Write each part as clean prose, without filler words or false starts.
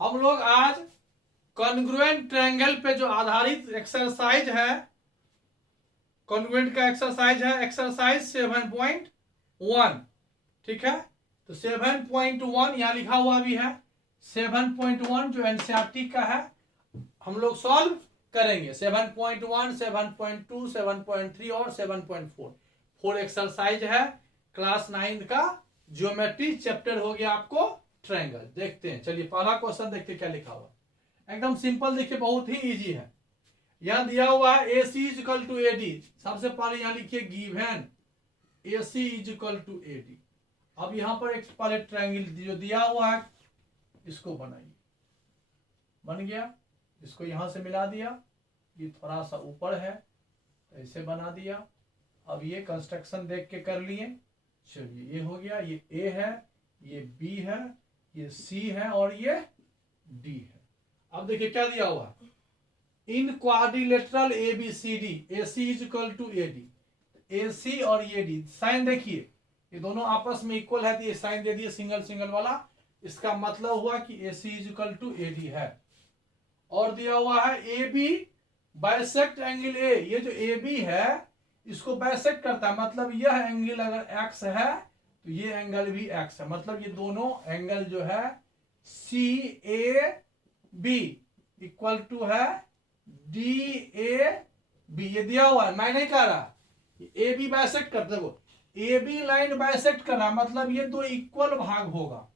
हम लोग आज कॉन्ग्रुएंट ट्रायंगल पे जो आधारित एक्सरसाइज है, कॉन्ग्रुएंट का एक्सरसाइज है एक्सरसाइज 7.1। ठीक है, तो 7.1 यहाँ लिखा हुआ भी है। 7.1 जो एनसीईआरटी का है, हम लोग सॉल्व करेंगे। 7.1, 7.2, 7.3 और 7.4 4 एक्सरसाइज है। क्लास 9 का ज्योमेट्री चैप्टर हो गया आपको ट्रायंगल। देखते हैं, चलिए पहला क्वेश्चन देखते क्या लिखा हुआ। एकदम सिंपल, देखिए बहुत ही इजी है। यहां दिया हुआ है AC is equal to AD। सबसे पहले यहां लिखिए given AC is equal to AD। अब यहां पर एक पहले ट्रायंगल जो दिया हुआ है इसको बनाइए। बन गया, इसको यहां से मिला दिया, ये थोड़ा सा ऊपर है, ऐसे बना दिया। अब ये कंस्ट्रक्शन देख के कर लिए। चलिए ये हो गया, ये A है, ये B है, ये C है और ये D है। अब देखिए क्या दिया हुआ, in quadrilateral ABCD AC is equal to AD। AC और AD साइन देखिए ये दोनों आपस में इक्वल है, तो ये साइन दे दिए सिंगल सिंगल वाला। इसका मतलब हुआ कि AC is equal to AD है। और दिया हुआ है AB बाइसेक्ट एंगल A। ये जो AB है इसको बाइसेक्ट करता है, मतलब यह एंगल अगर X है तो ये एंगल भी X है। मतलब ये दोनों एंगल जो है CAB इक्वल टू है DAB। ये दिया हुआ है, मैं नहीं कह रहा। AB बाइसेक्ट करते हो, AB लाइन बाइसेक्ट करना मतलब ये दो इक्वल भाग होगा।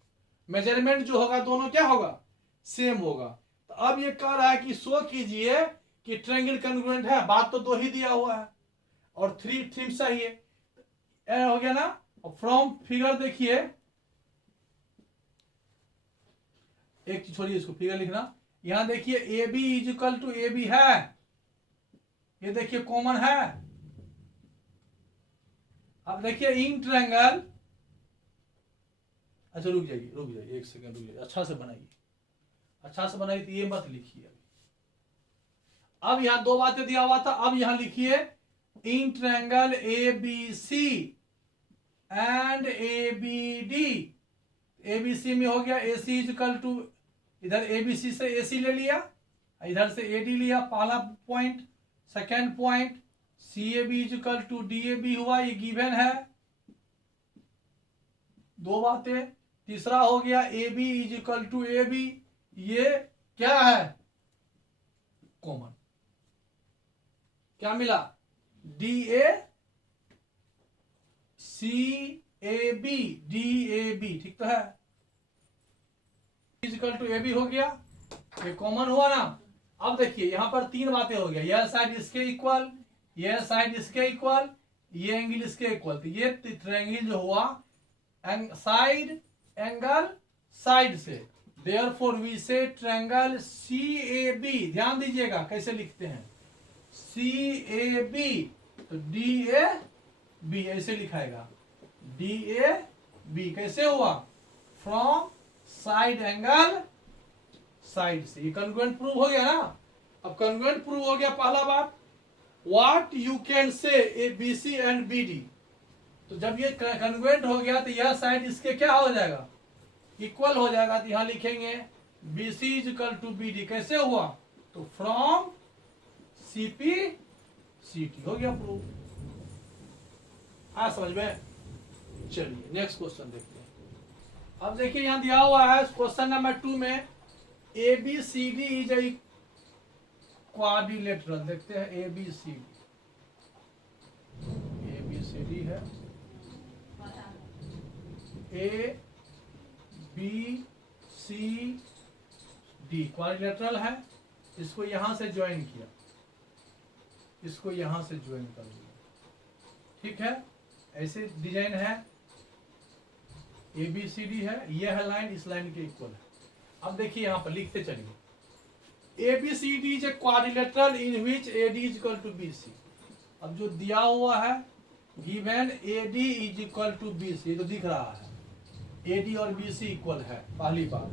मेजरमेंट जो होगा दोनों क्या होगा, सेम होगा। तो अब ये कह रहा है कि शो कीजिए कि ट्रायंगल कॉन्ग्रुएंट है। बात तो दो ही दिया हुआ है और 3 थीम चाहिए, हो गया ना। फ्रॉम फिगर देखिए, एक चीज छोड़िए, इसको फिगर लिखना। यहां देखिए AB is equal to AB है, ये देखिए कॉमन है। अब देखिए इन ट्रायंगल, अच्छा रुक जाइए एक सेकंड रुक जाइए, अच्छा से बनाइए, अच्छा से बनाइए, तो ये मत लिखिए। अब यहां दो बातें दिया हुआ था, अब यहां लिखिए इन triangle ABC and ABD। ABC में हो गया AC इज इक्वल टू, इधर ABC से AC ले लिया, इधर से AD लिया, पहला point. Second point CAB is equal to DAB हुआ, ये गिवन है, दो बातें। तीसरा हो गया AB is equal to AB, ये क्या है, कॉमन। क्या मिला, DAB ठीक तो है, इज इक्वल टू AB हो गया, ये कॉमन हुआ ना। अब देखिए यहां पर तीन बातें हो गया, यह साइड इसके इक्वल, यह साइड इसके इक्वल, ये एंगल इसके इक्वल। तो ये ट्रायंगल जो हुआ साइड एंगल साइड से, देयरफॉर वी से ट्रायंगल CAB। ध्यान दीजिएगा कैसे लिखते हैं, CAB तो DAB ऐसे लिखाएगा, DAB कैसे हुआ, फ्रॉम साइड एंगल साइड से। ये कॉन्ग्रुएंट प्रूव हो गया ना। अब कॉन्ग्रुएंट प्रूव हो गया, पहला बात what you can say ABC and BD। तो जब ये कॉन्ग्रुएंट हो गया तो यह साइड इसके क्या हो जाएगा, इक्वल हो जाएगा। तो यहां लिखेंगे BC is equal to BD। कैसे हुआ, तो फ्रॉम CP CT हो गया प्रूव। हाँ समझ में। चलिए नेक्स्ट क्वेश्चन देखते हैं। अब देखिए यहां दिया हुआ है क्वेश्चन नंबर 2 में ABCD इज ए क्वाड्रिलेटरल। देखते हैं ABCD है, ABCD क्वाड्रिलेटरल है। इसको यहां से ज्वाइन किया, इसको यहां से ज्वाइन कर दिया, ठीक है, ऐसे डिजाइन है। ABCD है, यह है लाइन इस लाइन के इक्वल है। अब देखिए यहां पर लिखते चलिए ABCD is a quadrilateral in which AD is equal to BC। अब जो दिया हुआ है given AD is equal to BC, ये तो दिख रहा है AD और BC इक्वल है, पहली बात।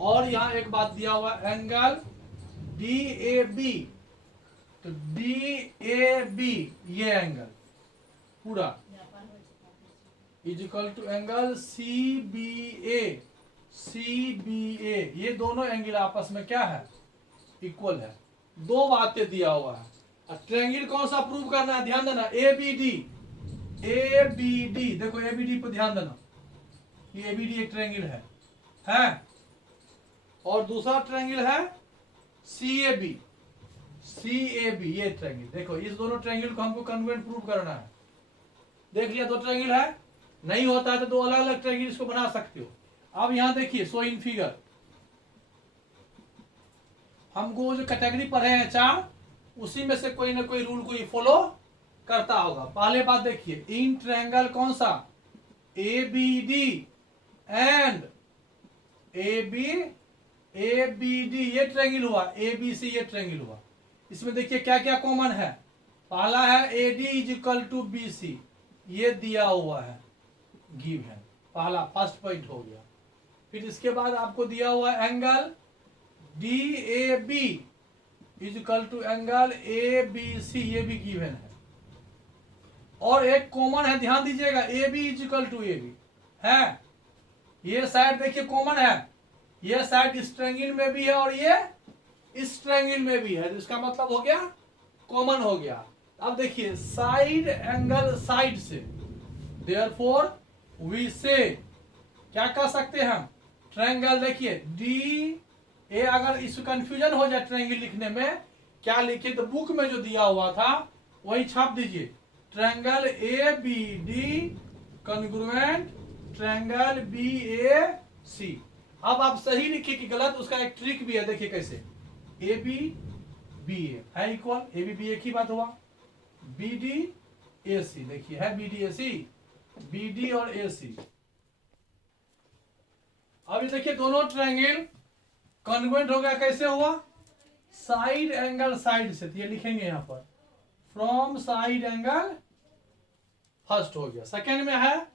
और यहां एक बात दिया हुआ एंगल DAB, तो DAB ये एंगल पूरा is equal to angle CBA। CBA, ये दोनों एंगल आपस में क्या है, इक्वल है। दो बातें दिया हुआ है। और ट्रायंगल कौन सा प्रूव करना है, ध्यान देना, ABD। देखो ABD पर ध्यान देना, ये ABD एक ट्रायंगल है। और दूसरा ट्रायंगल है CAB। ये ट्रायंगल, देखो इस दोनों ट्रायंगल को हमको कन्वेंट प्रूव करना है। देख लिया, दो ट्रायंगल है, नहीं होता है तो दो अलग अलग ट्रायंगल इसको बना सकते हो। अब यहां देखिए, सो इन फिगर हमको जो कैटेगरी पढ़े हैं चार, उसी में से कोई ना कोई रूल कोई फॉलो करता होगा। पहले बात देखिए, इन ट्रायंगल कौन सा, ABD एंड ABD, ये ट्रायंगल हुआ। ABC ये ट्रायंगल हुआ। इसमें देखिए क्या क्या कॉमन है। पहला है AD is equal to BC, ये दिया हुआ है, गिव है, पहला फर्स्ट पॉइंट हो गया। फिर इसके बाद आपको दिया हुआ angle DAB is equal to angle ABC, ये भी गिवन है। और एक कॉमन है, ध्यान दीजिएगा, AB is equal to AB है। ये साइड देखिए कॉमन है, ये साइड इस ट्रायंगल में भी है और ये इस ट्रायंगल में भी है, इसका मतलब हो गया कॉमन हो गया। अब देखिए साइड एंगल साइड से, देयरफॉर वी से क्या कह सकते हैं हम, ट्रायंगल देखिए DA, अगर इस कंफ्यूजन हो जाए ट्रायंगल लिखने में, क्या लिखे तो बुक में जो दिया हुआ था वही छाप दीजिए, triangle ABD congruent triangle BAC। अब आप सही लिखिए कि गलत, उसका एक ट्रिक भी है, देखिए कैसे, ABBA है इक्वल, ABBA एक ही बात हुआ, BDAC देखिए है, BDAC, BD और AC। अब ये देखिए दोनों ट्रायंगल कॉन्ग्रुएंट हो गया, कैसे हुआ, साइड एंगल साइड से, तो ये लिखेंगे यहां पर फ्रॉम साइड एंगल फर्स्ट हो गया। सेकेंड में है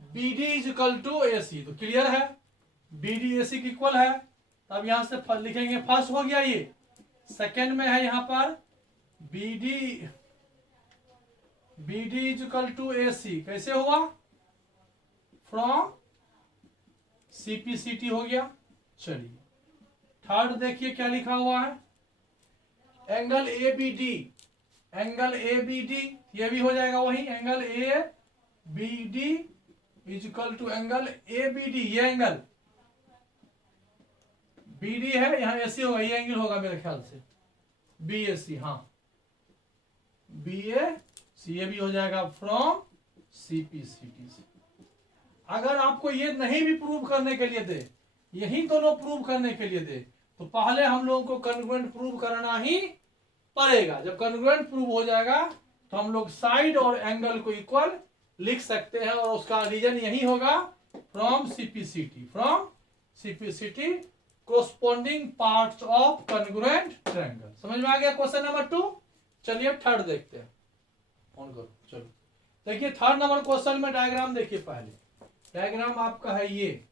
BD is equal to AC, तो क्लियर है BD AC की इक्वल है, तब यहां से लिखेंगे फर्स्ट हो गया ये। सेकेंड में है यहां पर BD is equal to AC, कैसे हुआ, फ्रॉम CPCT हो गया। चलिए थर्ड देखिए क्या लिखा हुआ है, एंगल ABD, ये भी हो जाएगा वही, angle ABD is equal to angle ABD, ये एंगल BD है, यहां AC होगा, ये एंगल होगा मेरे ख्याल से BAC, हाँ BAC, ये भी हो जाएगा फ्रॉम CPCT से। अगर आपको ये नहीं भी प्रूव करने के लिए दे, यही दोनों प्रूव करने के लिए दे, तो पहले हम लोगों को कॉन्ग्रुएंट प्रूव करना ही पड़ेगा। जब कॉन्ग्रुएंट प्रूव हो जाएगा तो हम लोग साइड और एंगल को इक्वल लिख सकते हैं, और उसका रीजन यही होगा, from CPCT corresponding parts of congruent triangle. समझ में आ गया क्वेश्चन नंबर 2। चलिए थर्ड देखते हैं, ऑन करो। चलो देखिए थर्ड नंबर क्वेश्चन में डायग्राम देखिए, पहले डायग्राम आपका है ये,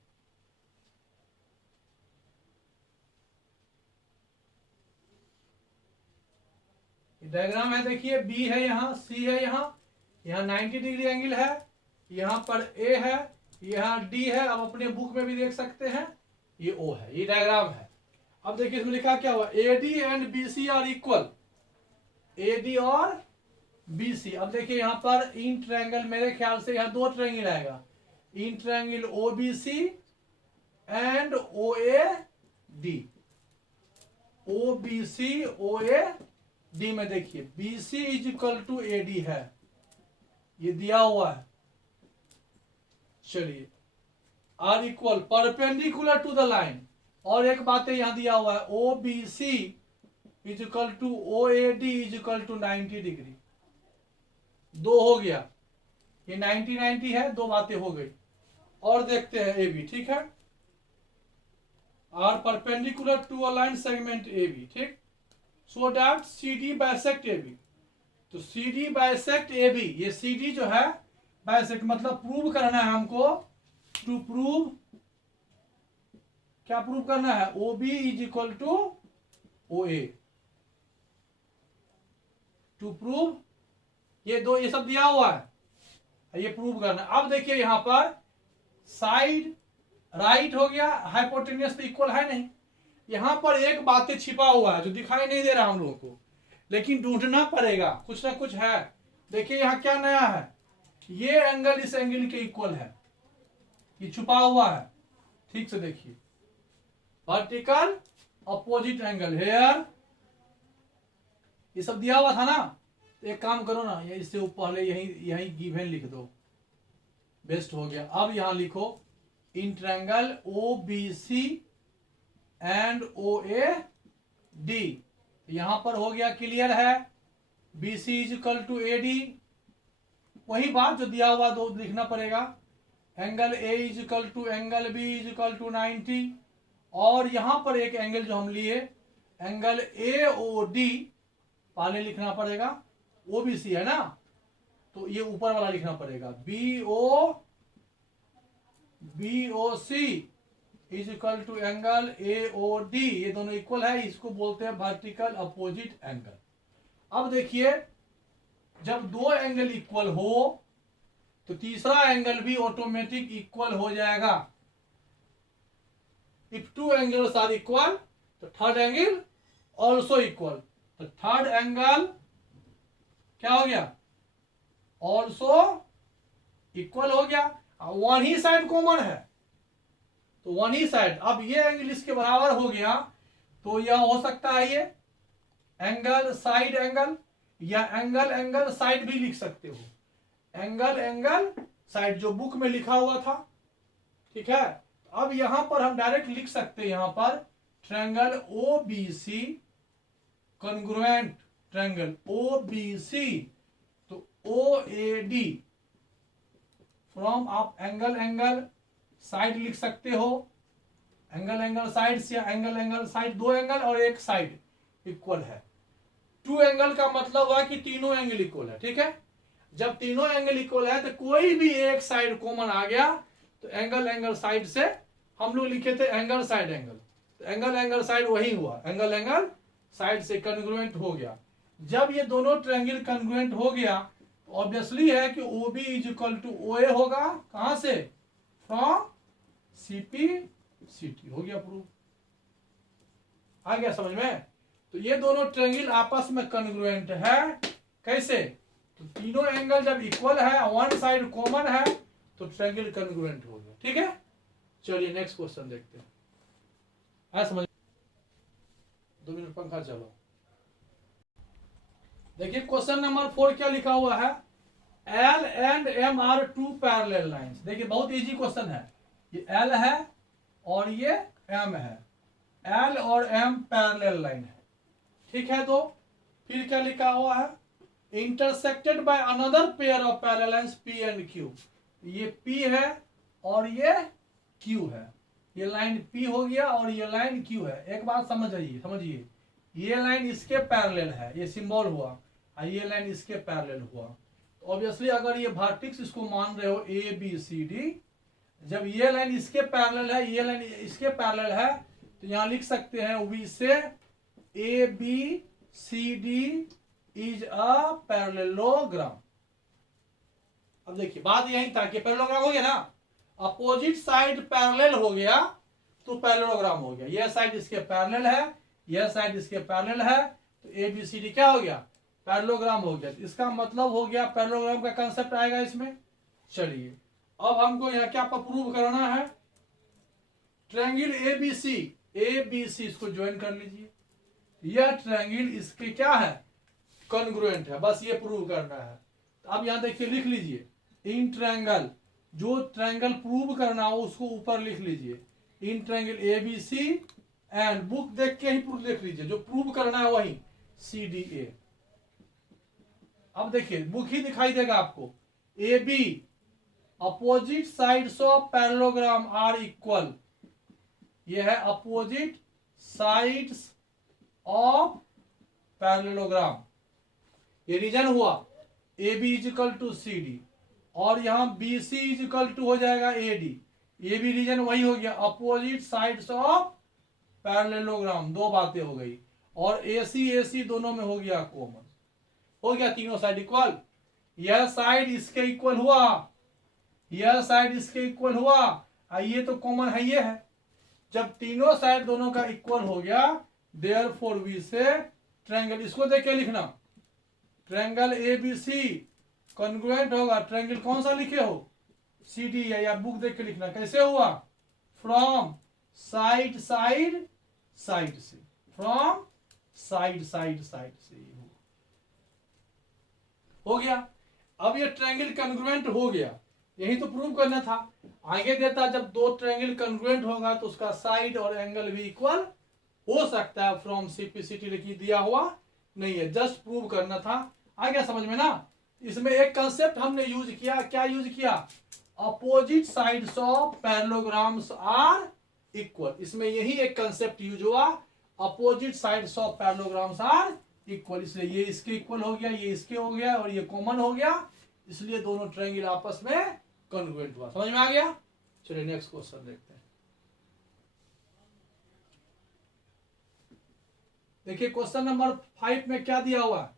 डायग्राम है देखिए, B है यहाँ, C है यहाँ 90 डिग्री एंगल है, यहाँ पर A है, यहाँ D है, अब अपने बुक में भी देख सकते हैं ये O है, ये डायग्राम है। अब देखिए इसमें लिखा क्या हुआ, AD and BC are equal, AD और BC। अब देखिए यहाँ पर इन ट्रायंगल, मेरे ख्याल से यहाँ दो ट्रायंगल आएगा, in triangle OBC and OAD, OBC OAD में देखिए BC is equal to AD है, ये दिया हुआ है। चलिए are equal perpendicular to the line, और एक बात यहां दिया हुआ है OBC is equal to OAD is equal to 90 degree, दो हो गया, ये 90 है, दो बातें हो गई। और देखते हैं AB, ठीक है, are perpendicular to a line segment AB, ठीक, so that CD bisect AB, तो CD बाइसेक्ट AB, ये CD जो है बाइसेक्ट, मतलब प्रूव करना है हमको, टू प्रूव, क्या प्रूव करना है, OB is equal to OA, to prove, ये दो, ये सब दिया हुआ है, ये प्रूव करना। अब देखिए यहां पर साइड राइट हो गया, हाइपोटेन्यूस तो इक्वल है नहीं। यहां पर एक बातें छिपा हुआ है जो दिखाई नहीं दे रहा हम लोगों को, लेकिन ढूंढना पड़ेगा, कुछ ना कुछ है। देखिए यहाँ क्या नया है, ये एंगल इस एंगल के इक्वल है, ये छुपा हुआ है। ठीक से देखिए, वर्टिकल अपोजिट एंगल हेयर, ये सब दिया हुआ था ना। तो एक काम करो ना, ये इससे पहले यही यही गिवन लिख दो, बेस्ट हो गया। अब यहां लिखो in triangle O B C and O A D. यहां पर हो गया, क्लियर है, B C is equal to A D, वही बात जो दिया हुआ दो लिखना पड़ेगा। Angle A is equal to angle B is equal to 90, और यहां पर एक एंगल जो हम लिए एंगल ए ओ डी पहले लिखना पड़ेगा, ओ बी सी है ना, तो ये ऊपर वाला लिखना पड़ेगा, B O C is equal to angle A O D, ये दोनों इक्वल है, इसको बोलते हैं वर्टिकल अपोजिट एंगल। अब देखिए, जब दो एंगल इक्वल हो तो तीसरा एंगल भी ऑटोमेटिक इक्वल हो जाएगा। If two angles are equal तो थर्ड एंगल ऑल्सो इक्वल, तो थर्ड एंगल क्या हो गया, ऑल्सो इक्वल हो गया। वन ही साइड कॉमन है, तो वन ही साइड, अब ये एंगल इसके बराबर हो गया, तो यह हो सकता है ये एंगल साइड एंगल, या एंगल एंगल साइड भी लिख सकते हो, एंगल एंगल साइड जो बुक में लिखा हुआ था। ठीक है, अब यहां पर हम डायरेक्ट लिख सकते हैं, यहां पर triangle O B C congruent triangle O B C, तो ओ ए डी फ्रॉम आप एंगल एंगल साइड लिख सकते हो, एंगल एंगल साइड से, एंगल एंगल साइड, दो एंगल और एक साइड इक्वल है। टू एंगल का मतलब है कि तीनों एंगल इक्वल है। ठीक है, जब तीनों एंगल इक्वल है तो कोई भी एक साइड कॉमन आ गया, तो एंगल एंगल साइड से हम लोग लिखे थे एंगल साइड एंगल, तो एंगल एंगल साइड वही हुआ, एंगल एंगल साइड से कॉन्ग्रुएंट हो गया। जब ये दोनों ट्रायंगल कॉन्ग्रुएंट हो गया, तो ऑब्वियसली है कि O B is equal to O A होगा, कहां से, फ्रॉम सीपी सीटी, हो गया प्रूफ। आ गया समझ में। तो ये दोनों ट्रायंगल आपस में कॉन्ग्रुएंट है, कैसे, तो तीनों एंगल जब इक्वल है, वन साइड कॉमन है, तो ट्रायंगल कॉन्ग्रुएंट हो गया। ठीक है, चलिए नेक्स्ट क्वेश्चन देखते हैं। आ समझ, 2 मिनट पंखा चलो। देखिए क्वेश्चन नंबर 4 क्या लिखा हुआ है, L and M are two parallel lines. देखिए बहुत इजी क्वेश्चन है, ये एल है और ये एम है, एल और एम पैरेलल लाइन है। ठीक है, तो फिर क्या लिखा हुआ है, intersected by another pair of parallel lines P and Q. ये पी है और ये क्यू है, ये लाइन पी हो गया और ये लाइन क्यू है। एक बात समझिए, ये लाइन इसके पैरेलल है, ये सिंबल हुआ, और ये लाइन इसके पैरेलल हुआ। तो ऑब्वियसली अगर ये वर्टेक्स इसको मान रहे हो ए बी सी डी, जब ये लाइन इसके पैरेलल है, ये लाइन इसके पैरेलल है, तो यहां लिख सकते हैं we say A B C D is a parallelogram. अब देखिए बात यही था कि पैरेललोग्राम हो गया ना, अपोजिट साइड पैरेलल हो गया तो पैरेललोग्राम हो गया। यह साइड इसके पैरेलल है, यह साइड इसके पैरेलल है, तो ए बी सी डी क्या हो गया, पैरेललोग्राम हो गया। इसका मतलब हो गया पैरेललोग्राम का कंसेप्ट आएगा इसमें। चलिए अब हमको यहाँ क्या प्रूव करना है, ट्रायंगल ए बी सी इसको ज्वाइन कर लीजिए, यह ट्रायंगल इसके क्या है, कॉन्ग्रुएंट है, बस ये प्रूव करना है। तो अब यहां देखिए लिख लीजिए, इन ट्रायंगल, जो ट्रायंगल प्रूव करना हो उसको ऊपर लिख लीजिए, in triangle A B C and, book देख के ही प्रूफ लिख लीजिए, जो प्रूव करना है वही सी डी ए। अब देखिए बुक ही दिखाई देगा आपको, A B opposite sides of parallelogram are equal, ये है अपोजिट साइड्स ऑफ पैरेललोग्राम, ये रीजन हुआ A B is equal to C D, और यहां B C is equal to हो जाएगा ए डी, ये भी रीजन वही हो गया, अपोजिट साइड्स ऑफ पैरेललोग्राम। दो बातें हो गई, और ए सी दोनों में हो गया कॉमन, हो गया तीनों साइड इक्वल। यह साइड इसके इक्वल हुआ, यह साइड इसके इक्वल हुआ, ये तो कॉमन है, ये है। जब तीनों साइड दोनों का इक्वल हो गया, देयरफॉर वी से ट्रायंगल, इसको देख के लिखना, ट्रायंगल एबीसी कॉन्ग्रुएंट होगा। ट्रायंगल कौन सा लिखे हो, सी डी है, या बुक देख के लिखना। कैसे हुआ, फ्रॉम साइड साइड साइड से, फ्रॉम साइड साइड साइड से हो गया। अब ये ट्रायंगल कॉन्ग्रुएंट हो गया, यही तो प्रूव करना था। आगे देता जब दो ट्रायंगल कॉन्ग्रुएंट होगा तो उसका साइड और एंगल भी इक्वल हो सकता है। फ्रॉम सीपीसीटी लिखी दिया हुआ नहीं है, जस्ट प्रूव करना था। आ गया समझ में ना। इसमें एक कंसेप्ट हमने यूज किया, क्या यूज किया, opposite sides of parallelograms are equal. इसमें यही एक कंसेप्ट यूज हुआ, opposite sides of parallelograms are equal. इसलिए ये इसके इक्वल हो गया, ये इसके हो गया और ये कॉमन हो गया, इसलिए दोनों ट्रायंगल आपस में कॉन्ग्रुएंट हुआ। समझ में आ गया। चलिए नेक्स्ट क्वेश्चन देखते हैं। देखिए क्वेश्चन नंबर 5 में क्या दिया हुआ,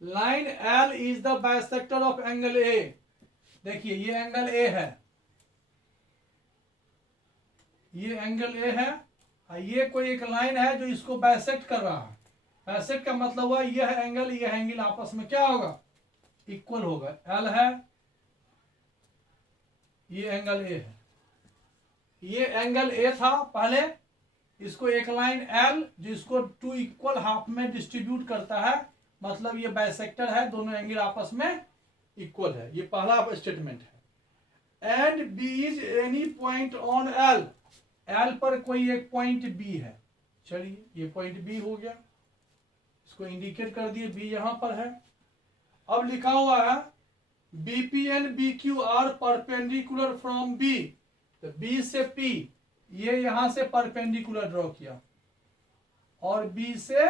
line L is the bisector of angle ए। देखिए ये एंगल ए है, ये एंगल ए है, ये कोई एक लाइन है जो इसको बाइसेक्ट कर रहा है। बाइसेक्ट का मतलब हुआ यह एंगल आपस में क्या होगा, इक्वल होगा। एल है, ये एंगल ए है, ये एंगल ए था पहले, इसको एक लाइन एल जिसको टू इक्वल हाफ में डिस्ट्रीब्यूट करता है, मतलब ये बाइसेक्टर है, दोनों एंगल आपस में इक्वल है। ये पहला स्टेटमेंट है। And B is any point on L, L पर कोई एक पॉइंट बी है। चलिए ये पॉइंट बी हो गया, इसको इंडिकेट कर दिए, बी यहां पर है। अब लिखा हुआ है BP and B Q are perpendicular from B, तो बी से पी ये यहां से परपेंडिकुलर ड्रॉ किया, और बी से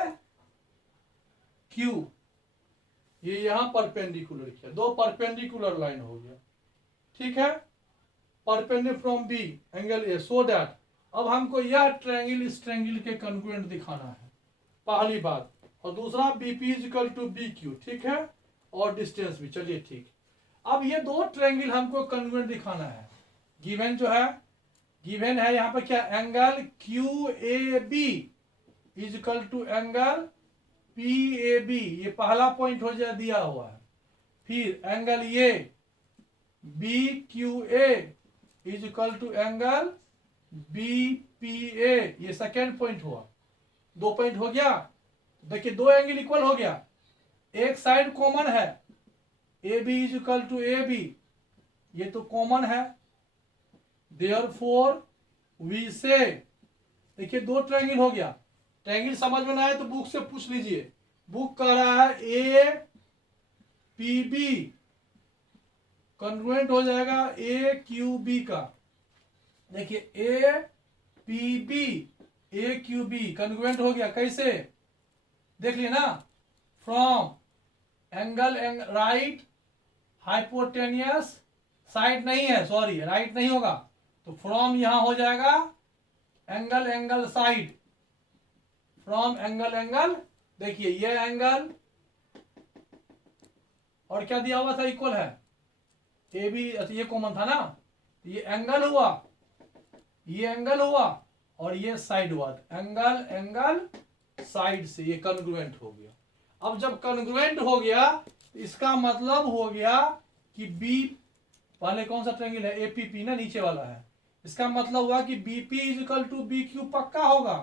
क्यू ये यहां परपेंडिकुलर किया, दो परपेंडिकुलर लाइन हो गया। ठीक है, perpendicular from B angle A, so that अब हमको यह ट्रायंगल इस ट्रायंगल के कॉन्ग्रुएंट दिखाना है, पहली बात। और दूसरा BP is equal to B Q, ठीक है, और डिस्टेंस भी। चलिए ठीक, अब ये दो ट्रायंगल हमको कॉन्ग्रुएंट दिखाना है। गिवन जो है, गिवन है यहां पर क्या, angle Q A B is equal to angle P A B, ये पहला पॉइंट हो जाए दिया हुआ है। फिर एंगल ये B Q A is equal to angle B P A, ये सेकेंड पॉइंट हुआ। दो पॉइंट हो गया, देखिए दो एंगल इक्वल हो गया, एक साइड कॉमन है, A B is equal to A B, ये तो कॉमन है। देयरफॉर वी से, देखिए दो ट्रायंगल हो गया। ट्रायंगल समझ में ना आए तो बुक से पूछ लीजिए, बुक कह रहा है ए पी बी कॉन्ग्रुएंट हो जाएगा ए क्यू बी का। देखिए A P B A Q B congruent हो गया, कैसे देख लिए ना, from angle right hypotenuse side नहीं है, सॉरी राइट नहीं होगा, तो फ्रॉम यहां हो जाएगा एंगल साइड, फ्रॉम एंगल। देखिए ये एंगल और क्या दिया हुआ था, इक्वल है, ए बी, अच्छा ये कॉमन था ना, ये एंगल हुआ, ये एंगल हुआ और ये साइड हुआ, एंगल साइड से ये कॉन्ग्रुएंट हो गया। अब जब कॉन्ग्रुएंट हो गया इसका मतलब हो गया कि बी, पहले कौन सा ट्रायंगल है, एपीपी ना, नीचे वाला है, इसका मतलब हुआ कि BP is equal to B Q पक्का होगा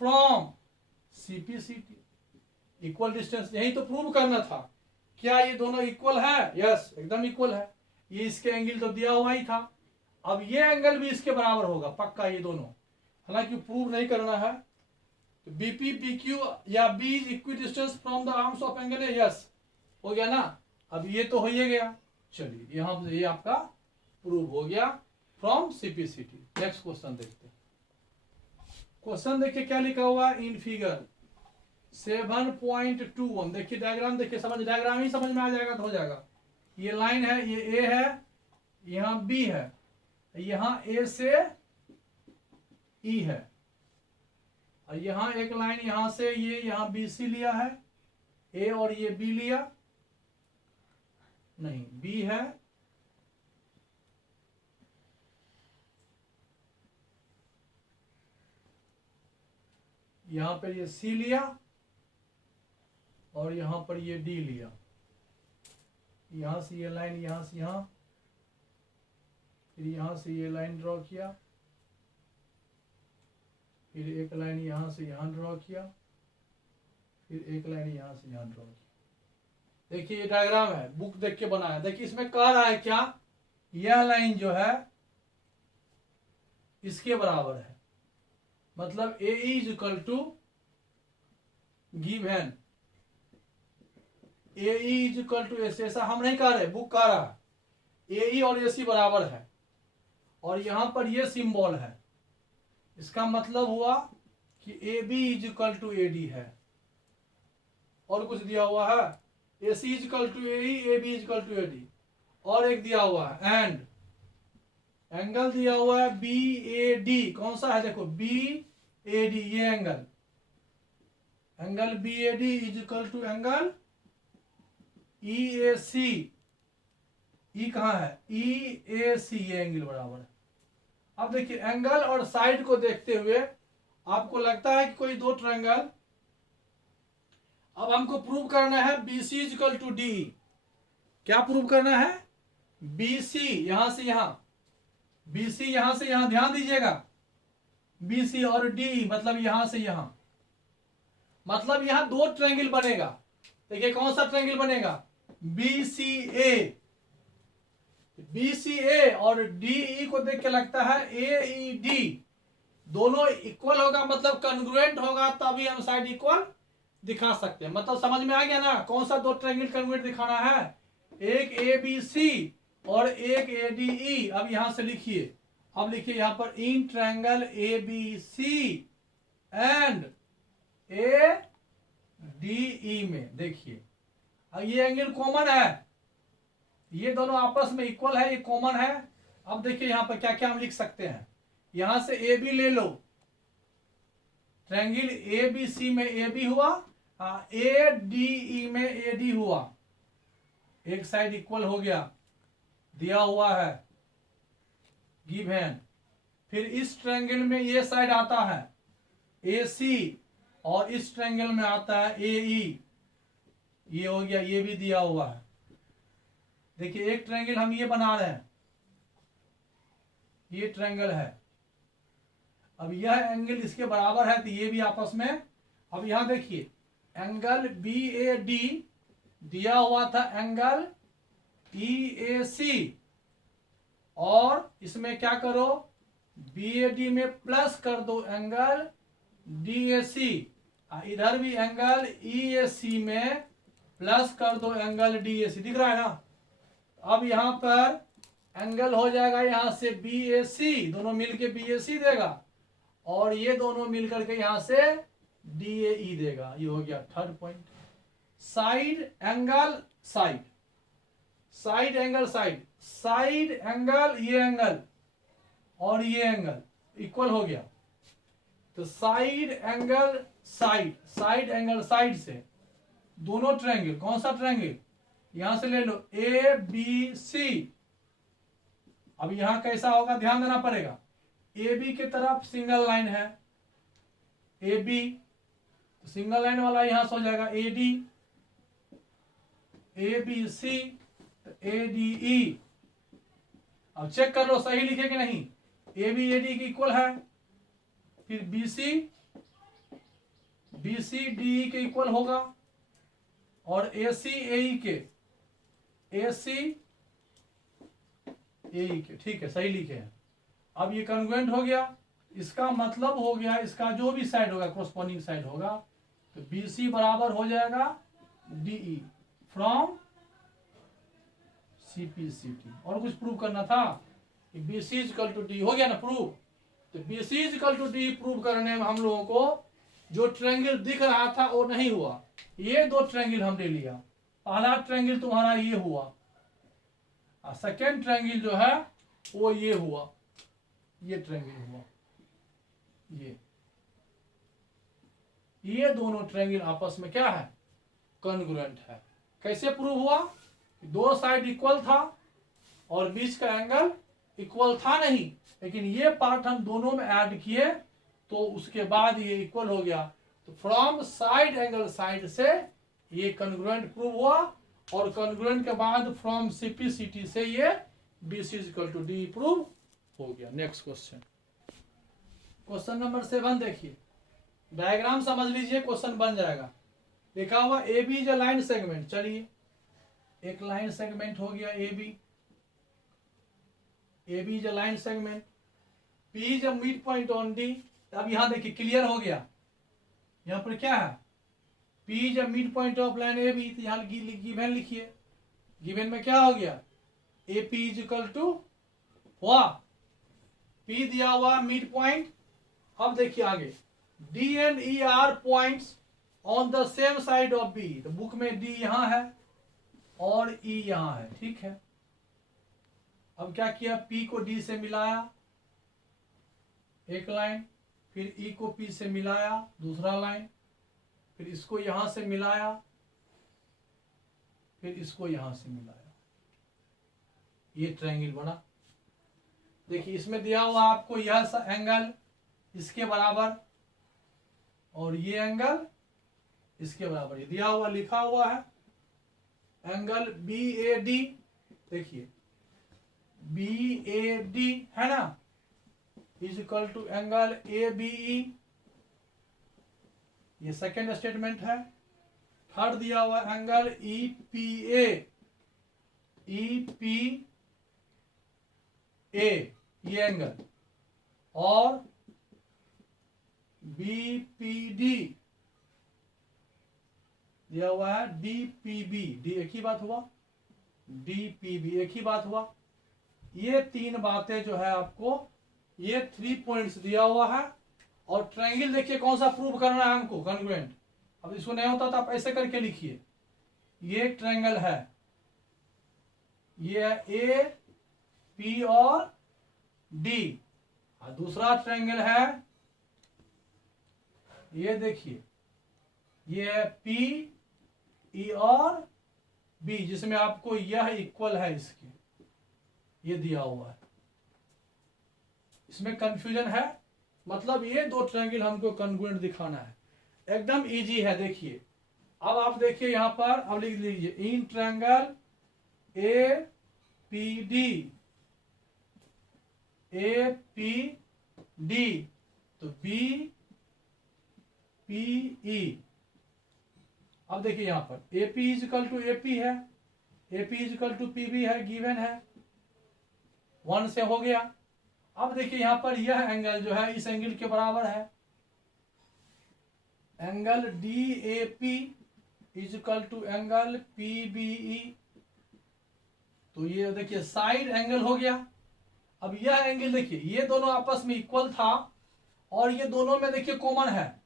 फ्रॉम सीपीसीटी, इक्वल डिस्टेंस। यही तो प्रूव करना था, क्या ये दोनों इक्वल है, यस एकदम इक्वल है। ये इसके एंगल तो दिया हुआ ही था, अब ये एंगल भी इसके बराबर होगा पक्का, ये दोनों, हालांकि प्रूव नहीं करना है। तो बीपी बी क्यू या B is equidistant from the arms of angle A, yes हो गया ना। अब ये तो हो ही गया, चलिए यहां से ये आपका प्रूव हो गया फ्रॉम सीपीसीटी। नेक्स्ट क्वेश्चन देखते हैं। क्वेश्चन देखिए क्या लिखा हुआ इन फिगर 7.21। देखिए डायग्राम, देखिए समझ, डायग्राम ही समझ में आ जाएगा तो हो जाएगा। ये लाइन है, ये ए है, यहाँ बी है, यहाँ ए से ई है, और यहाँ एक लाइन यहां से ये यहाँ बी सी लिया है, ए और ये बी लिया, नहीं बी है, यहाँ पर ये सी लिया और यहाँ पर ये डी लिया, यहाँ से ये लाइन यहाँ से यहाँ, फिर यहाँ से ये लाइन ड्रॉ किया, फिर एक लाइन यहाँ से यहाँ ड्रॉ किया, फिर एक लाइन यहाँ से यहाँ ड्रॉ किया। देखिए ये डायग्राम है, बुक देख के बनाया। देखिए इसमें कह रहा है क्या, यह लाइन जो है इसके बराबर है, मतलब A is equal to given A is equal to S. ऐसा हम नहीं कह रहे, बुक कह रहा है ए ई और ए सी बराबर है, और यहां पर ये सिंबल है। इसका मतलब हुआ कि A B is equal to A D है, और कुछ दिया हुआ है, A C is equal to A E, A B is equal to A D, और एक दिया हुआ है एंड एंगल दिया हुआ है बी ए डी। कौन सा है, देखो बी ए डी, ये angle, angle B A D is equal to angle E A C. E कहाँ है, ई ए सी, ये एंगल बराबर है। अब देखिए एंगल और साइड को देखते हुए आपको लगता है कि कोई दो ट्रायंगल, अब हमको प्रूव करना है B C is equal to D. क्या प्रूव करना है, बी सी यहां से यहां, बी सी यहां से यहां, ध्यान दीजिएगा, बी सी और डी मतलब यहां से यहां, मतलब यहां दो ट्रायंगल बनेगा। देखिए कौन सा ट्रायंगल बनेगा, बी सी ए। बी सी ए और डी ई को देख के लगता है ए ई डी दोनों इक्वल होगा, मतलब कन्ग्रुएंट होगा, तभी हम साइड इक्वल दिखा सकते हैं। मतलब समझ में आ गया ना, कौन सा दो ट्रायंगल कन्ग्रुएंट दिखाना है, एक ए बी सी और एक ए डी ई। अब यहां से लिखिए, अब लिखिए यहां पर in triangle A B C and A D E में, देखिए अब ये एंगल कॉमन है, ये दोनों आपस में इक्वल है, ये कॉमन है। अब देखिए यहां पर क्या क्या हम लिख सकते हैं, यहां से ए बी ले लो, ट्रायंगल ए बी सी में ए बी हुआ, ए डी ई में ए डी हुआ, एक साइड इक्वल हो गया, दिया हुआ है गिवन। फिर इस ट्रायंगल में ये साइड आता है ए सी और इस ट्रायंगल में आता है ए ई, ये हो गया, ये भी दिया हुआ है। देखिए एक ट्रायंगल हम ये बना रहे हैं, ये ट्रायंगल है, अब यह एंगल इसके बराबर है, तो ये भी आपस में। अब यहां देखिए एंगल बी ए डी दिया हुआ था एंगल ई ए सी, और इसमें क्या करो, बी ए डी में प्लस कर दो एंगल डी ए सी, इधर भी एंगल ई ए सी में प्लस कर दो एंगल डी ए सी। दिख रहा है ना, अब यहां पर एंगल हो जाएगा यहां से बी ए सी, दोनों मिलके बी ए सी देगा, और ये दोनों मिलकर के यहां से डी ए ई देगा। ये हो गया third point. Side angle side, side angle side, side angle ये एंगल और ये एंगल इक्वल हो गया, तो side angle side, side angle side से दोनों ट्रायंगल, कौन सा ट्रायंगल, यहां से ले लो ए बी सी। अब यहां कैसा होगा, ध्यान देना पड़ेगा, ए बी की तरफ सिंगल लाइन है ए बी, तो सिंगल लाइन वाला यहां से हो जाएगा A D, A B C A D E. अब चेक कर लो सही लिखे कि नहीं, ए बी ए डी की इक्वल है, फिर बी सी डी ई के इक्वल होगा, और ए सी ए ई के, ए सी ए ई के, ठीक है सही लिखे हैं। अब ये कॉन्ग्रुएंट हो गया, इसका मतलब हो गया इसका जो भी साइड होगा कोरस्पॉन्डिंग साइड होगा, तो बी सी बराबर हो जाएगा D E from C P C T. और कुछ प्रूव करना था कि B C is equal to D, हो गया ना प्रूव। तो B C is equal to D prove करने में हम लोगों को जो ट्रायंगल दिख रहा था वो नहीं हुआ, ये दो ट्रायंगल हमने लिया। पहला ट्रायंगल तुम्हारा ये हुआ, और सेकेंड ट्रायंगल जो है वो ये हुआ, ये ट्रायंगल हुआ, ये दोनों ट्रायंगल आपस में क्या है, कॉन्ग्रुएंट है। कैसे प्रूव हुआ, दो साइड इक्वल था और बीच का एंगल इक्वल था नहीं, लेकिन ये पार्ट हम दोनों में ऐड किए तो उसके बाद ये इक्वल हो गया। तो फ्रॉम साइड एंगल साइड से ये कॉन्ग्रुएंट प्रूव हुआ, और कॉन्ग्रुएंट के बाद फ्रॉम सीपी सीटी से ये BC equal to D prove हो गया। नेक्स्ट क्वेश्चन, क्वेश्चन नंबर 7 देखिए, डायग्राम समझ लीजिए, क्वेश्चन बन जाएगा। लिखा हुआ A B is a line segment. चलिए एक लाइन सेगमेंट हो गया A B is a line segment, P is a mid point on D। अब यहां देखिए क्लियर हो गया, यहां पर क्या है, P is a mid point of line A B. तो यहां गिवन लिखिए, गिवन में क्या हो गया, A P is equal to हुआ P दिया हुआ मिड पॉइंट। अब देखिए आगे, D and E are points on the same side of B। तो बुक में D यहां है और E यहां है, ठीक है। अब क्या किया, P को D से मिलाया एक लाइन, फिर E को P से मिलाया दूसरा लाइन, फिर इसको यहां से मिलाया, फिर इसको यहां से मिलाया, ये ट्रायंगल बना। देखिए इसमें दिया हुआ आपको यह एंगल इसके बराबर और ये एंगल इसके बराबर, ये दिया हुआ लिखा हुआ है एंगल BAD। देखिए BAD है ना, is equal to angle ABE। ये सेकेंड स्टेटमेंट है। थर्ड दिया हुआ एंगल EPA ये एंगल, और BPD दिया हुआ है DPB। डी एक ही बात हुआ, DPB एक ही बात हुआ। ये तीन बातें जो है आपको, ये 3 पॉइंट्स दिया हुआ है। और ट्रायंगल देखिए कौन सा प्रूव करना है हमको, कॉन्ग्रुएंट। अब इसको नहीं होता तो आप ऐसे करके लिखिए, ये ट्रायंगल है, ये A P और D, और दूसरा ट्रायंगल है ये देखिए, ये है P E और B, जिसमें आपको यह इक्वल है इसके, ये दिया हुआ है। इसमें कंफ्यूजन है, मतलब ये दो ट्रायंगल हमको कॉन्ग्रुएंट दिखाना है, एकदम इजी है। देखिए अब आप देखिए यहां पर, अब लिख लीजिए इन ट्रायंगल APD तो BPE। अब देखिए यहां पर AP is equal to AP है, AP is equal to PB है, गिवन है 1 से हो गया। अब देखिए यहां पर यह एंगल जो है इस एंगल के बराबर है, angle DAP is equal to angle PBE। तो ये देखिए साइड एंगल हो गया। अब यह एंगल देखिए, ये दोनों आपस में इक्वल था, और ये दोनों में देखिए कॉमन है,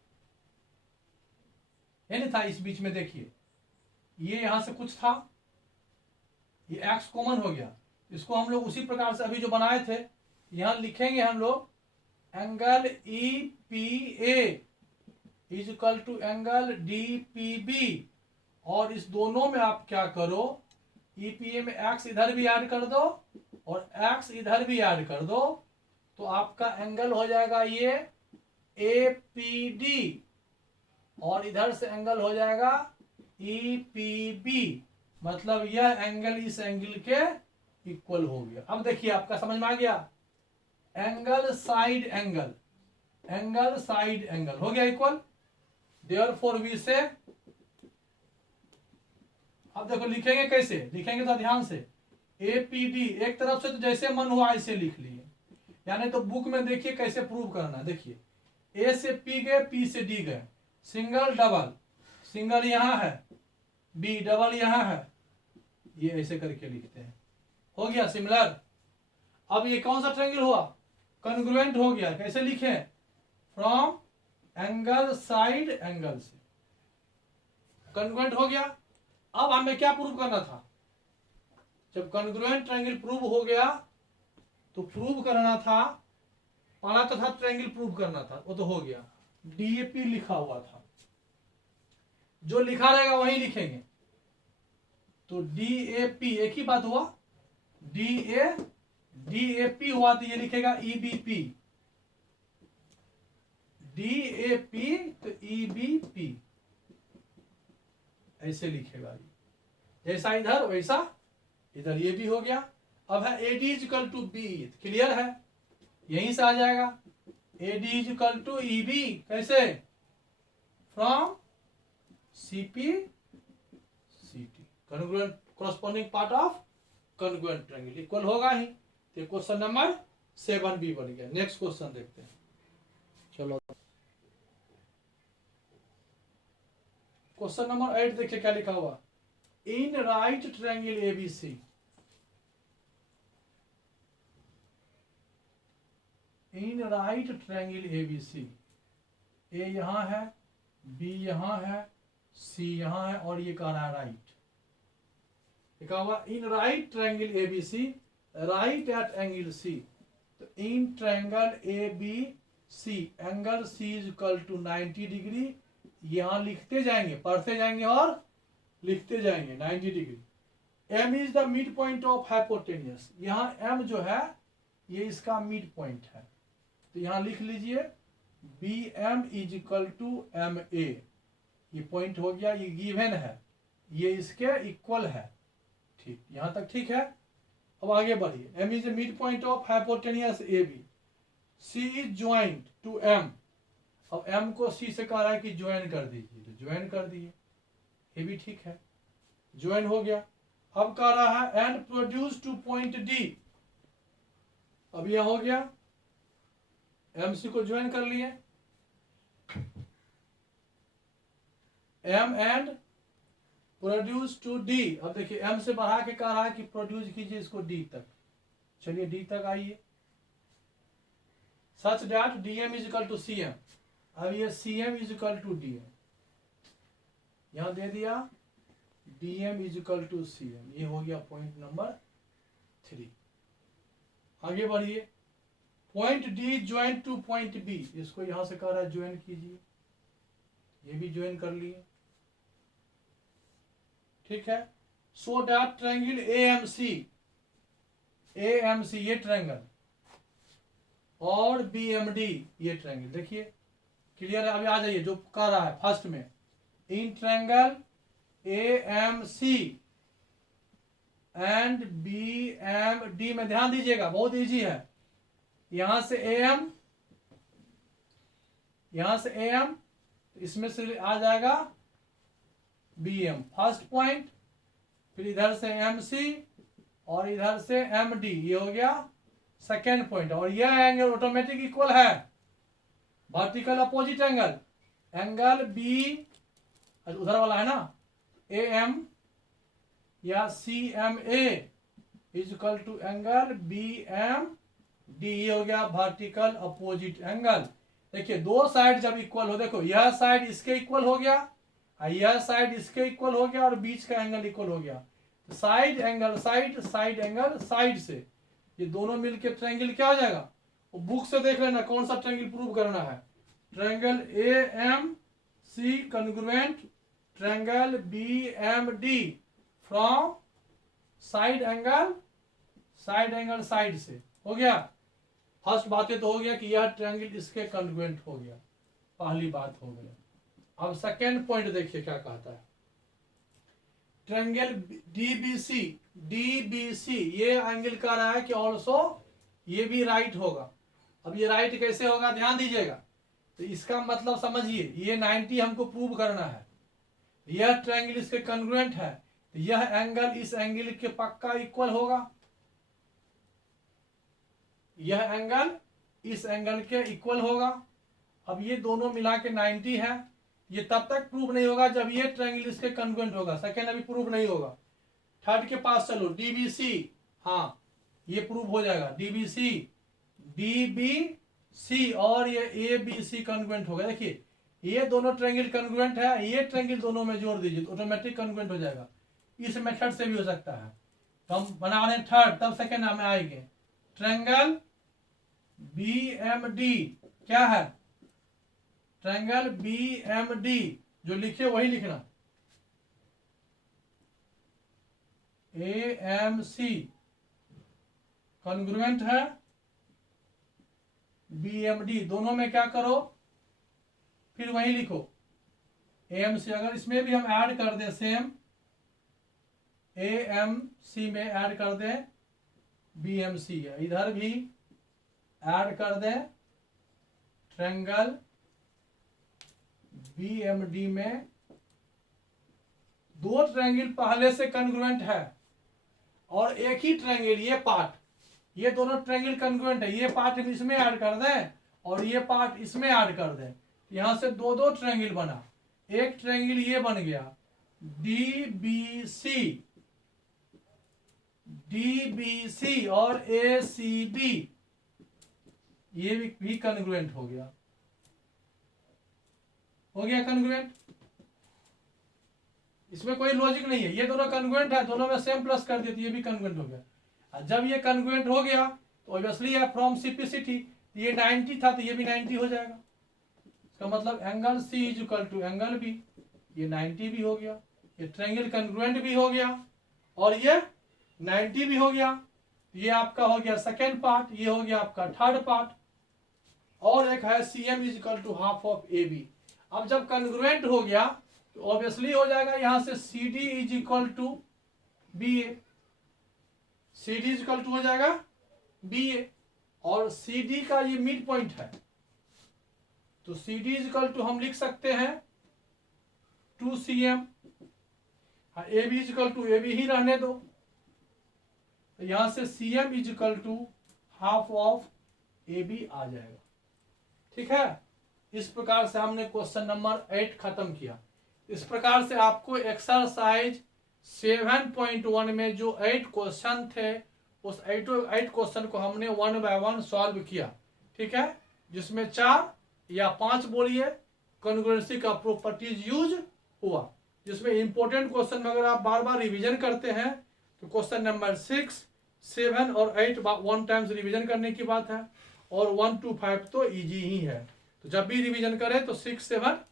नहीं था इस बीच में। देखिए ये यहां से कुछ था, ये x कॉमन हो गया। इसको हम लोग उसी प्रकार से अभी जो बनाए थे यहां लिखेंगे हम लोग, angle EPA is equal to angle DPB। और इस दोनों में आप क्या करो, EPA में x इधर भी ऐड कर दो और x इधर भी ऐड कर दो, तो आपका एंगल हो जाएगा ये APD, और इधर से एंगल हो जाएगा EPB। मतलब यह एंगल इस एंगल के इक्वल हो गया। अब देखिए आपका समझ में आ गया, angle side angle, angle side angle हो गया इक्वल। देयरफॉर वी से, अब देखो लिखेंगे कैसे, लिखेंगे तो ध्यान से, APD एक तरफ से तो जैसे मन हुआ ऐसे लिख लिए, यानी तो बुक में देखिए कैसे प्रूव करना। देखिए A से P गए, P से D गए, सिंगल डबल, सिंगल यहां है, B डबल यहां है, ये ऐसे करके लिखते हैं, हो गया सिमिलर। अब ये कौन सा ट्रायंगल हुआ, कॉन्ग्रुएंट हो गया। कैसे लिखे, फ्रॉम एंगल साइड एंगल से कॉन्ग्रुएंट हो गया। अब हमें क्या प्रूव करना था, जब कॉन्ग्रुएंट ट्रायंगल प्रूव हो गया तो प्रूव करना था, पहला तो था ट्रायंगल प्रूव करना था, वो तो हो गया। DAP लिखा हुआ था, जो लिखा रहेगा वही लिखेंगे। तो DAP एक ही बात हुआ, DAP हुआ तो ये लिखेगा EBP, DAP तो EBP ऐसे लिखेगा ये, जैसा इधर वैसा इधर, ये भी हो गया। अब है AD is equal to B, clear है, यहीं से आ जाएगा। AD is equal to EB कैसे, from CP CT, congruent corresponding part of congruent triangle equal होगा ही। तो क्वेश्चन नंबर 7B बन गया। नेक्स्ट क्वेश्चन देखते हैं, चलो क्वेश्चन नंबर 8 देखिए क्या लिखा हुआ, in right triangle ABC, in right triangle ABC, A यहां है, B यहां है, C यहां है और ये कह रहा है राइट, लिखा हुआ in right triangle ABC right at angle C। तो in triangle ABC angle C is equal to 90 degree, यहां लिखते जाएंगे, पढ़ते जाएंगे और लिखते जाएंगे 90 degree. M is the mid point of hypotenuse, यहाँ M जो है ये इसका मिड पॉइंट है, तो यहां लिख लीजिए BM is equal to MA, ये पॉइंट हो गया, ये गिवन है, ये इसके इक्वल है, ठीक, यहां तक ठीक है। अब आगे बढ़िए, M is the mid point of hypotenuse AB, C is joined to M, अब M को C से कह रहा है कि ज्वाइन कर दीजिए, तो ज्वाइन कर दिए, ये भी ठीक है, ज्वाइन हो गया। अब कह रहा है and produce two point D, अब यह हो गया, MC को ज्वाइन कर लिए, M and produce to D, अब देखिए M से बढ़ा के कह रहा है कि प्रोड्यूस कीजिए इसको D तक, चलिए D तक आइए, such that DM is equal to CM, अब ये CM is equal to DM, यहां दे दिया DM is equal to CM, ये हो गया पॉइंट नंबर 3। आगे बढ़िए, point D join to point B, इसको यहां से कह रहा है ज्वाइन कीजिए, ये भी ज्वाइन कर लिए, ठीक है। सो दैट ट्रायंगल AMC ये ट्रायंगल और BMD ये ट्रायंगल, देखिए क्लियर है। अभी आ जाइए जो कह रहा है फर्स्ट में, in triangle AMC and BMD में ध्यान दीजिएगा, बहुत इजी है, यहां से AM, यहां से AM, इसमें से आ जाएगा BM फर्स्ट पॉइंट, फिर इधर से MC और इधर से MD, ये हो गया सेकेंड पॉइंट, और यह एंगल ऑटोमेटिक इक्वल है vertical opposite angle, angle B उधर वाला है ना AM या CMA is equal to angle BMD, ये हो गया वर्टिकल अपोजिट एंगल। देखिए दो साइड जब इक्वल हो, देखो यह साइड इसके इक्वल हो गया, यह साइड इसके इक्वल हो गया और बीच का एंगल इक्वल हो गया, side angle side, side angle side से, ये दोनों मिलके ट्रायंगल क्या हो जाएगा, वो बुक से देख लेना कौन सा ट्रायंगल प्रूव करना है, triangle AMC congruent triangle BMD from side angle side से, हो गया। फर्स्ट बातें तो हो गया कि यह ट्रायंगल इसके कॉन्ग्रुएंट हो गया, पहली बात हो गई। अब सेकेंड पॉइंट देखिए क्या कहता है, ट्रायंगल DBC ये एंगल कह रहा है कि ऑल्सो ये भी राइट होगा। अब ये राइट कैसे होगा ध्यान दीजिएगा, तो इसका मतलब समझिए, ये 90 हमको प्रूव करना है, यह ट्रायंगल इसके कॉन्ग्रुएंट है, तो यह एंगल इस एंगल के पक्का इक्वल होगा, यह एंगल इस एंगल के इक्वल होगा। अब ये दोनों मिला के 90 है, ये तब तक प्रूव नहीं होगा जब ये ट्रायंगल इसके कॉन्ग्रुएंट होगा, सेकेंड अभी प्रूव नहीं होगा। थर्ड के पास चलो, DBC, हाँ ये प्रूव हो जाएगा, DBC DBC और ये ABC कॉन्ग्रुएंट होगा। देखिए ये दोनों ट्रायंगल कॉन्ग्रुएंट है, ये ट्रायंगल दोनों में जोड़ दीजिए, ऑटोमेटिक कॉन्ग्रुएंट हो जाएगा। इस मेथड से भी हो सकता है, तो हम बना रहे हैं थर्ड, तब सेकेंड हमें आएंगे। ट्रायंगल BMD क्या है, ट्रायंगल BMD जो लिखे वही लिखना, AMC कॉन्ग्रुएंट है BMD, दोनों में क्या करो वहीं लिखो, AMC। अगर इसमें भी हम ऐड कर दें सेम, AMC में ऐड कर दें BMC है, इधर भी ऐड कर दें ट्रायंगल BMD में। दो ट्रायंगल पहले से कॉन्ग्रुएंट है और एक ही ट्रायंगल, ये पार्ट, ये दोनों ट्रायंगल कॉन्ग्रुएंट है, ये पार्ट हम इसमें ऐड कर दें और ये पार्ट इसमें ऐड कर दें, यहां से दो दो ट्रायंगल बना। एक ट्रायंगल ये बन गया DBC और ACB, ये भी कॉन्ग्रुएंट हो गया कॉन्ग्रुएंट। इसमें कोई लॉजिक नहीं है, ये दोनों कॉन्ग्रुएंट है, दोनों में सेम प्लस कर दिए तो ये भी कॉन्ग्रुएंट हो गया। जब ये कॉन्ग्रुएंट हो गया तो ऑब्वियसली है फ्रॉम CPCT, ये 90 था तो ये भी 90 हो जाएगा। इसका मतलब angle C is equal to angle B, ये 90 भी हो गया, ये ट्रायंगल कॉन्ग्रुएंट भी हो गया और ये 90 भी हो गया। ये आपका हो गया सेकेंड पार्ट, ये हो गया आपका थर्ड पार्ट। और एक है CM is equal to half of AB। अब जब कॉन्ग्रुएंट हो गया तो ऑब्वियसली हो जाएगा यहां से CD is equal to BA, CD is equal to हो जाएगा BA और CD का ये मिड पॉइंट है तो CD इज इक्वल टू हम लिख सकते हैं 2CM। AB is equal to AB ही रहने दो, तो यहां से CM is equal to half of AB आ जाएगा। ठीक है, इस प्रकार से हमने क्वेश्चन नंबर 8 खत्म किया। इस प्रकार से आपको एक्सरसाइज 7.1 में जो 8 क्वेश्चन थे उस 8 क्वेश्चन को हमने 1 बाय 1 सॉल्व किया। ठीक है, जिसमें 4 या 5 बोलिए कॉन्ग्रुएंसी का प्रॉपर्टीज यूज हुआ। जिसमें इंपॉर्टेंट क्वेश्चन में अगर आप बार बार रिवीजन करते हैं तो क्वेश्चन नंबर 6, 7 और 8 1 टाइम्स रिवीजन करने की बात है और 1 to 5 तो इजी ही है। तो जब भी रिवीजन करें तो 6, 7,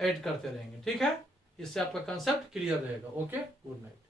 8 करते रहेंगे। ठीक है, इससे आपका कंसेप्ट क्लियर रहेगा। Okay, good night.